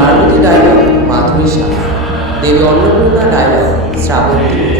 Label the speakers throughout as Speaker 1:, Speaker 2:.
Speaker 1: Parvati dialogue
Speaker 2: Madhuri
Speaker 3: Shah Devi
Speaker 1: Annapurna
Speaker 2: dialogue
Speaker 3: Srabanti.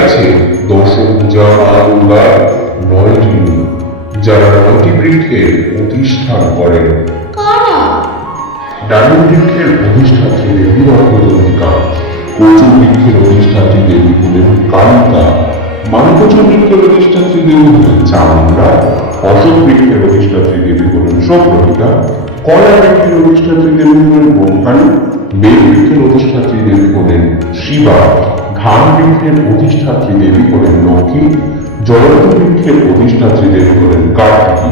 Speaker 3: আছে দশ পূজা মা নয়টি যারা নয়টি বৃক্ষের প্রতিষ্ঠান করেন। ডালিম বৃক্ষের অধিষ্ঠাত্রী দেবী অর্ঘদন্তিকা কচু বৃক্ষের অধিষ্ঠাত্রী দেবী হলেন কালিকা
Speaker 4: মানকোচ বৃক্ষের অধিষ্ঠাত্রী দেবী হলেন চামুন্ডা অশোক বৃক্ষের অধিষ্ঠাত্রী দেবী হলেন কলা বৃক্ষের অধিষ্ঠাত্রী দেবী হলেন ব্রহ্মাণী বৃক্ষের অধিষ্ঠাত্রী দেবী হলেন শিবা। ধান বৃক্ষের অধিষ্ঠাত্রী দেবী হলেন লক্ষ্মী জয়ন্ত বৃক্ষের অধিষ্ঠাত্রী দেবী হলেন কার্তিকী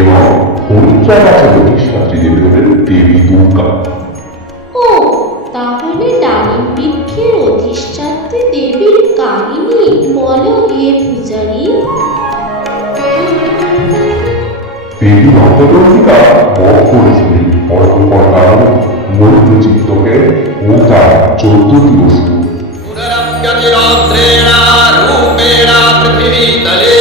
Speaker 4: এবং হরিদ্রা গাছের অধিষ্ঠাত্রী দেবী হলেন দেবী দুর্গা।
Speaker 5: ও তাহলে ডালিম বৃক্ষের অধিষ্ঠাত্রী দেবীর কাহিনী বলো পূজারী।
Speaker 4: দেবী নবদম্বিকা বধ করেছিলেন পরম্পর কারণ ও তার
Speaker 6: पुनरप्यतिरौद्रेण रूपेण पृथिवीतले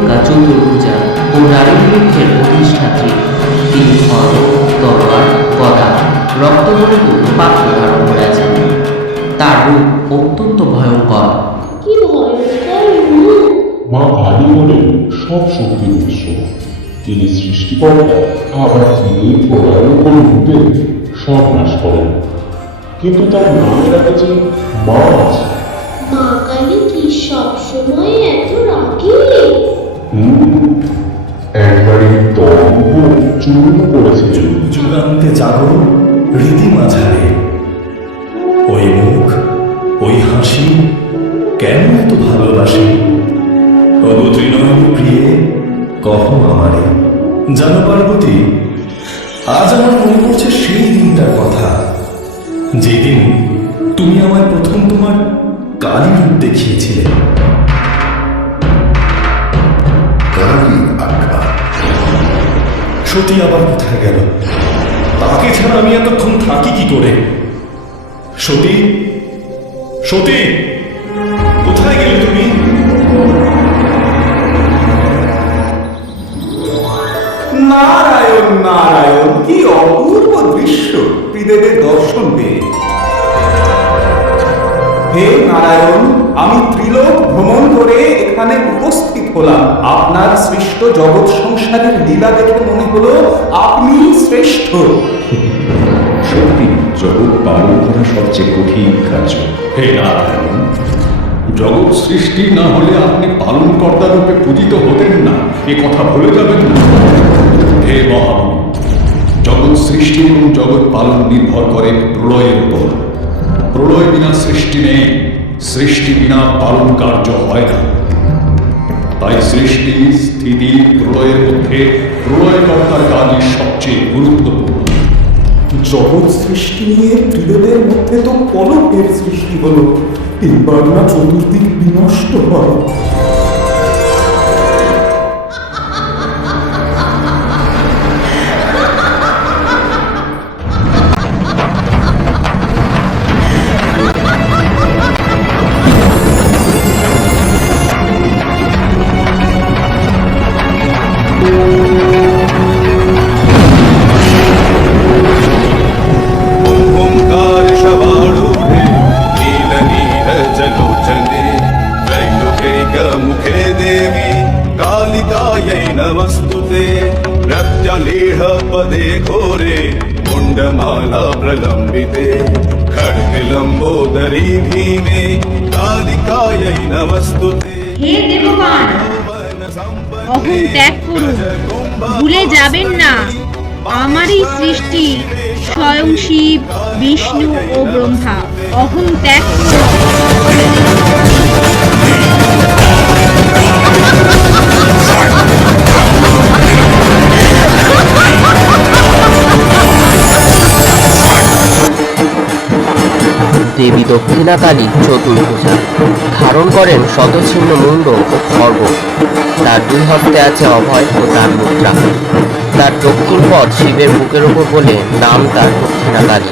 Speaker 2: নবদন্তিকা চতুর্ভুজা ও নারী বৃক্ষের অধিষ্ঠাত্রী তিনি ফল তলোয়ার গদা রক্তমণিপূর্ণ পাত্র ধারণ করেছেন তার রূপ অত্যন্ত ভয়ঙ্কর।
Speaker 5: কি ভয়ঙ্কর রূপ?
Speaker 4: মা কালী হলেন সব শক্তির উৎস তিনি সৃষ্টিকর্তা আবার তিনি প্রলয়ের কোন রূপে সব নাশ করেন। কিন্তু তার নামের আগে যে মা আছে।
Speaker 5: মা কালী কি সবসময় এত রাগী?
Speaker 4: হুম, একবারে দম্ভ চূর্ণ করেছিলেন
Speaker 7: যুগান্তে জাগো রীতি মাঝারে। ওই মুখ ওই হাসি কেন এত ভালোবাসি? তৃণয়ন প্রিয়ে কহ আমারে? জানো পার্বতী আজ আমার মনে পড়ছে সেই দিনটার কথা। যেদিন তুমি আমায় প্রথম তোমার কালী রূপ দেখিয়েছিলে।
Speaker 4: আজ্ঞা
Speaker 7: সতী আবার কোথায় গেল? তাকে ছাড়া আমি এতক্ষণ থাকি কি করে? সতী? সতী? কোথায় গেলে তুমি?
Speaker 8: নারায়ণ নারায়ণ কি অপূর্ব দৃশ্য! ত্রিদেবের দর্শন পেয়ে। হে নারায়ণ আমি ত্রিলোক ভ্রমণ করে এখানে হলাম। আপনার সৃষ্ট জগৎ সংসারের লীলা দেখে মনে হলো আপনি শ্রেষ্ঠ।
Speaker 9: সত্যি জগৎ পালন করা সবচেয়ে কঠিন কার্য
Speaker 7: হে নারায়ণ
Speaker 9: জগৎ সৃষ্টি না হলে আপনি পালনকর্তা রূপে পূজিত হতেন না। এ কথা ভুলে যাবেন না। হে মহামণি জগৎ সৃষ্টি এবং জগৎ পালন নির্ভর করে প্রলয়ের উপর। প্রলয় বিনা সৃষ্টি নেই সৃষ্টি বিনা পালন কার্য হয় না। তাই সৃষ্টি স্থিতি প্রলয়ের মধ্যে প্রলয়কর্তার কাজই সবচেয়ে গুরুত্বপূর্ণ।
Speaker 8: জগৎ সৃষ্টি নিয়ে ত্রিদেবের মধ্যে তো পলকের সৃষ্টি হলো, এবার না চতুর্দিক বিনষ্ট হয়।
Speaker 5: ত্যাগ করুন। ভুলে যাবেন না। আমারই সৃষ্টি স্বয়ং শিব, বিষ্ণু ও ব্রহ্মা। অহং ত্যাগ করুন।
Speaker 2: দেবী দক্ষিণাকালী চতুর্ভুজা। ধারণ করেন শতছিন্ন মুন্ড ও খর্গ। তার দুই হস্তে আছে অভয় ও তার মুদ্রা। তার দক্ষিণ পথ শিবের বুকের উপর বলে নাম তার দক্ষিণাকালী।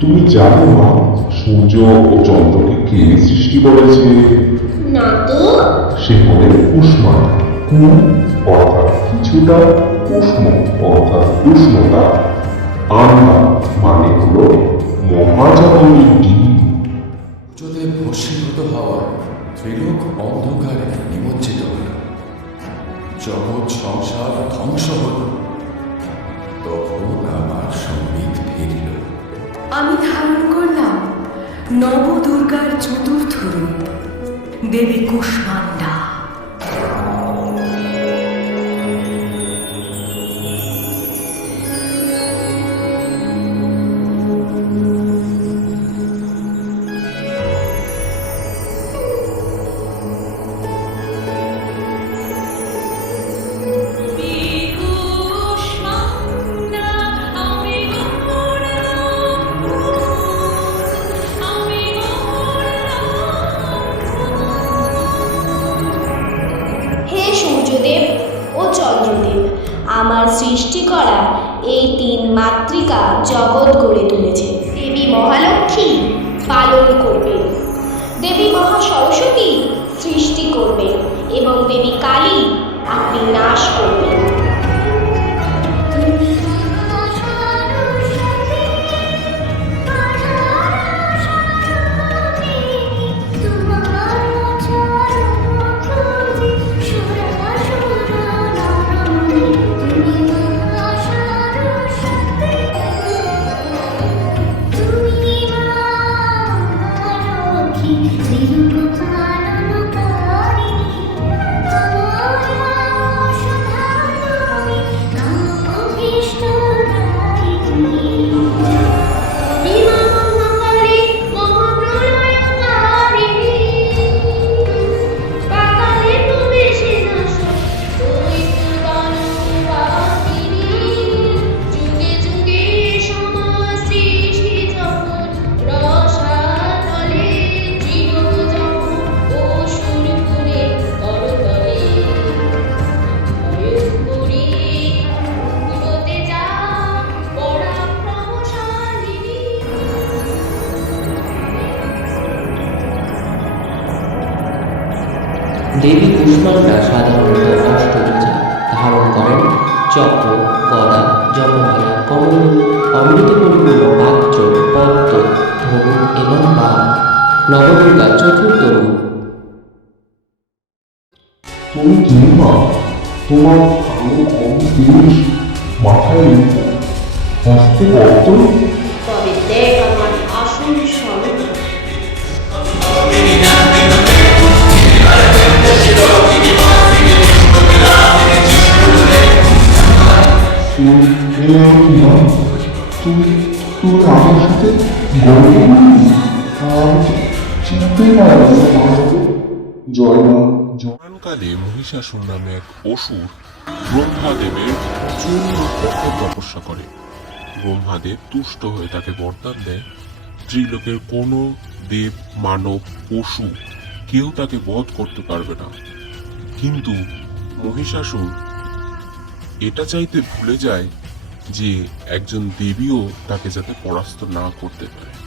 Speaker 5: তুমি
Speaker 4: জানো মা সূর্য ও চন্দ্রকে কে সৃষ্টি করেছে?
Speaker 5: না তো।
Speaker 4: সে হলেন অর্থাৎ কিছুটা অর্থাৎ উষ্ণতা আন্না মানে হলো মহাজাগতিক ডিম
Speaker 10: যদি ভস্মীভূত হওয়ার ত্রিলোক অন্ধকারে নিমজ্জিত হল জগৎ সংসার ধ্বংস হল তখন আমার সংগীত ফিরিল
Speaker 11: আমি ধারণ করলাম নব দুর্গার চতুর্থ রূপ, দেবী কুষ্মান্ডা
Speaker 3: সৃষ্টি করা এই তিন মাতৃকা জগৎ গড়ে তুলেছে। দেবী মহালক্ষ্মী পালন করবে। দেবী মহা সরস্বতী সৃষ্টি করবেন এবং দেবী কালী আপনি নাশ করবেন।
Speaker 4: আলো কম দেশ মাথায় হস্তে পদ্ম
Speaker 5: তবে দেখ আমার আসল স্বরূপ
Speaker 4: তুমি কি মা তুমি তুমি আমার সাথে গল্প করবি আর চিনতে পারো জয়। মা জয়
Speaker 12: মহিষাসুর নামে এক অসুর ব্রহ্মাদেবের চূর্ণ পক্ষে তপস্যা করে। ব্রহ্মাদেব তুষ্ট হয়ে তাকে বরদান দেয় ত্রিলোকের কোনো দেব, মানব, পশু কেউ তাকে বধ করতে পারবে না। কিন্তু মহিষাসুর এটা চাইতে ভুলে যায় যে একজন দেবীও তাকে যাতে পরাস্ত না করতে পারে।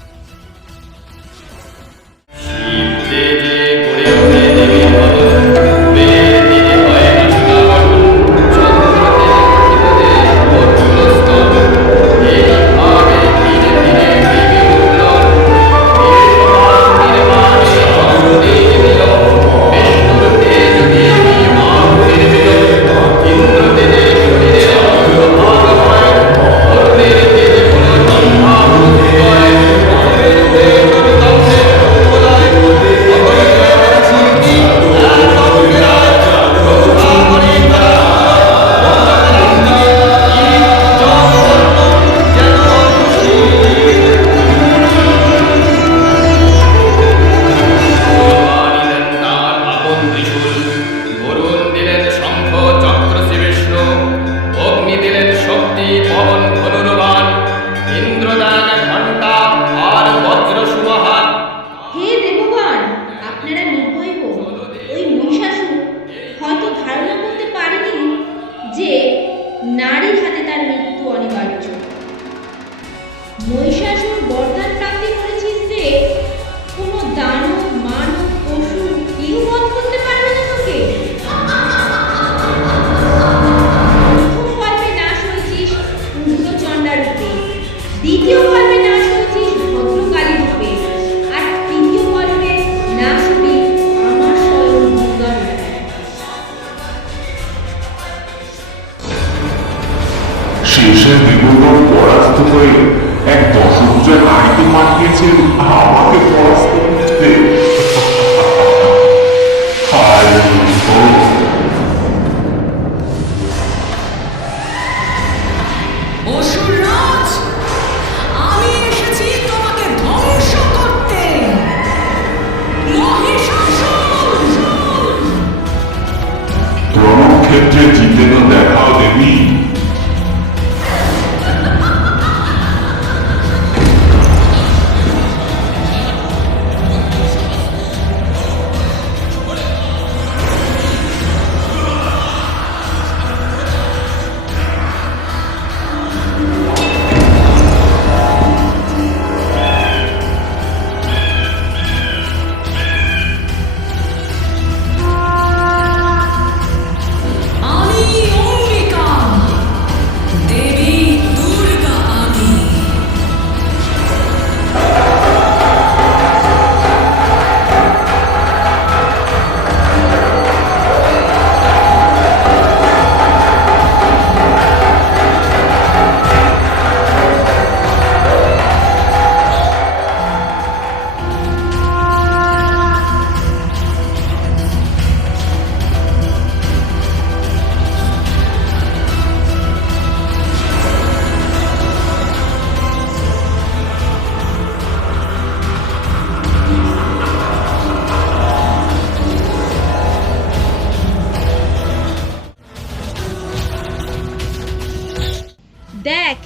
Speaker 5: দেখ,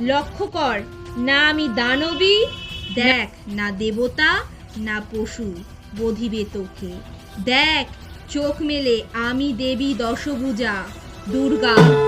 Speaker 5: লক্ষ্য কর, না আমি দানবী, দেখ, না দেবতা, না পশু বধিবে তোকে। দেখ, চোখ মেলে আমি দেবী দশভুজা, দুর্গা।